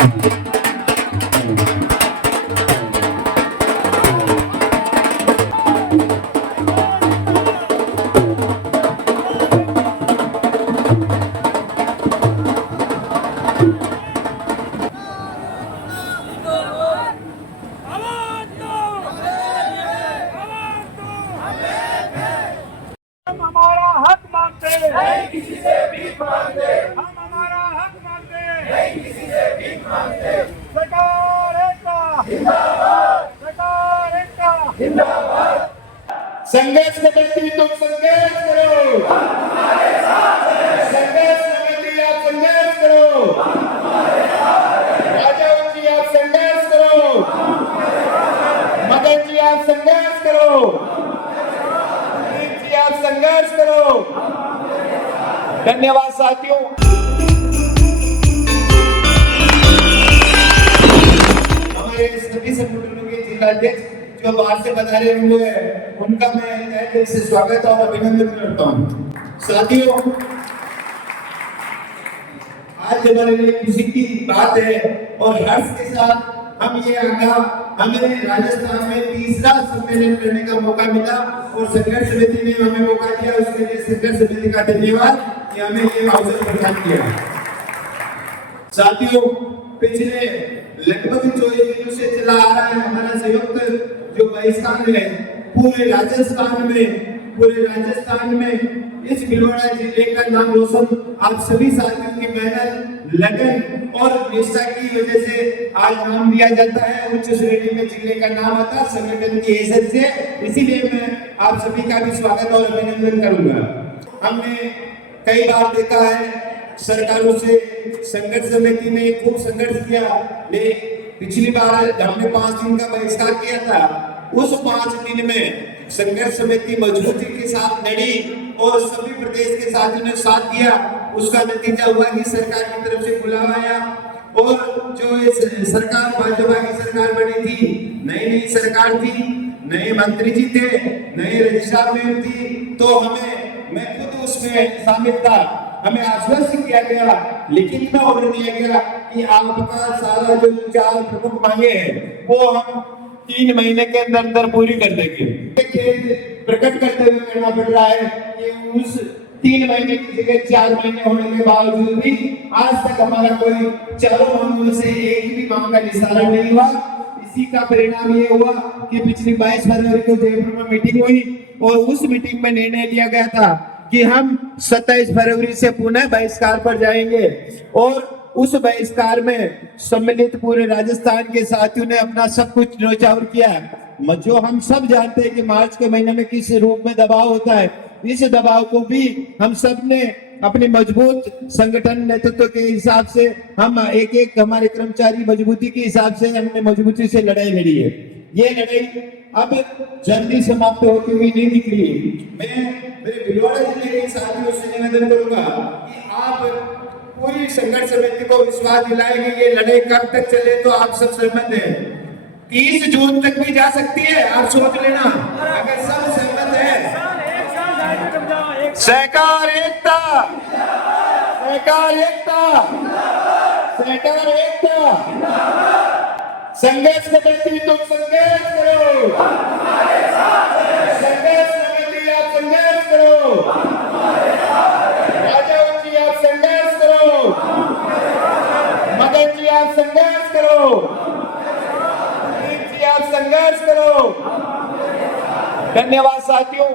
हम हमारा हक मांगते नहीं किसी से भीख मांगते, हम हमारा हक मांगते नहीं किसी से भीख मांगते। सरकार एकता जिंदाबाद सरकार एकता जिंदाबाद। संघर्ष समिति तुम संघर्ष करो, संघर्ष समिति आप संघर्ष करो, राजा जी आप संघर्ष करो, मदन जी आप संघर्ष करो, जी आप संघर्ष करो। धन्यवाद साथियों। हमारे सभी संगठनों के जिलाध्यक्ष जो बाहर से पधारे हुए हैं उनका मैं तहे दिल से स्वागत और अभिनंदन करता हूँ। साथियों, आज हमारे लिए खुशी की बात है और हर्ष के साथ हम ये हमें राजस्थान में तीसरा सम्मेलन करने का मौका मिला और संघर्ष समिति ने हमें मौका दिया, उसके लिए संघर्ष समिति का धन्यवाद कि हमें ये अवसर प्रदान किया। साथियों, पिछले लगभग 24 दिनों से चला आ रहा है हमारा संयुक्त जो बहिष्कार है पूरे राजस्थान में इस भीलवाड़ा जिले का नाम रोशन आप सभी साथियों की मेहनत, लगन और निष्ठा की वजह से आज नाम दिया जाता है, उच्च श्रेणी में जिले का नाम आता है संगठन की हैसियत से। इसीलिए मैं आप सभी का भी स्वागत और अभिनंदन करूंगा। हमने कई बार देखा है सरकारों से संघर्ष समिति ने खूब संघर्ष किया, लेकिन पिछली बार हमने 5 दिन का बहिष्कार किया था। उस 5 दिन में संघर्ष समिति मजबूती के साथ लड़ी और सभी प्रदेश के साथियों ने साथ दिया। उसका नतीजा हुआ कि सरकार की तरफ से बुलावा आया और जो ये सरकार भाजपा की सरकार बनी थी, नई सरकार थी, नए मंत्री जी थे, नए रजिस्ट्रार मैम थी, तो मैं खुद उसमें शामिल था। हमें आश्वस्त किया गया, लिखित में ऑर्डर दिया गया कि आपका सारा जो 4 प्रमुख मांगे हैं वो हम 3 महीने के अंदर पूरी कर देंगे। प्रकट करते हुए कहना पड़ रहा है कि उस 3 महीने की जगह 4 महीने होने के बावजूद भी आज तक हमारा कोई 4 मांगों से एक भी मांग का निस्तारण नहीं हुआ। इसी का परिणाम ये हुआ कि पिछली 22 फरवरी को जयपुर में मीटिंग हुई और उस मीटिंग में निर्णय लिया गया था कि हम 27 फरवरी से पुनः बहिष्कार पर जाएंगे और उस बहिष्कार में सम्मिलित पूरे राजस्थान के साथियों ने अपना सब कुछ न्योछावर किया। जो हम सब जानते हैं कि मार्च के महीने में किस रूप में दबाव होता है, इस दबाव को भी हम सब ने अपने मजबूत संगठन नेतृत्व के हिसाब से हम एक हमारे कर्मचारी मजबूती के हिसाब से हमने मजबूती से लड़ाई लड़ी है। ये लड़ाई अब जल्दी समाप्त होती हुई नहीं दिख रही। मैं मेरे भीलवाड़ा जिले के साथियों से निवेदन करूंगा कि आप पूरी संघर्ष समिति को विश्वास दिलाएं कि ये लड़ाई कब तक चले, तो आप सब सहमत हैं। 30 जून तक भी जा सकती है, आप सोच लेना अगर सब सहमत है। सहकार एकता, सहकार एकता, सहकार एकता। संघर्ष समिति तुम संघर्ष करो, संघर्ष समिति आप संघर्ष करो, राजा जी आप संघर्ष करो, मदन जी आप संघर्ष करो, जी आप संघर्ष करो। धन्यवाद साथियों।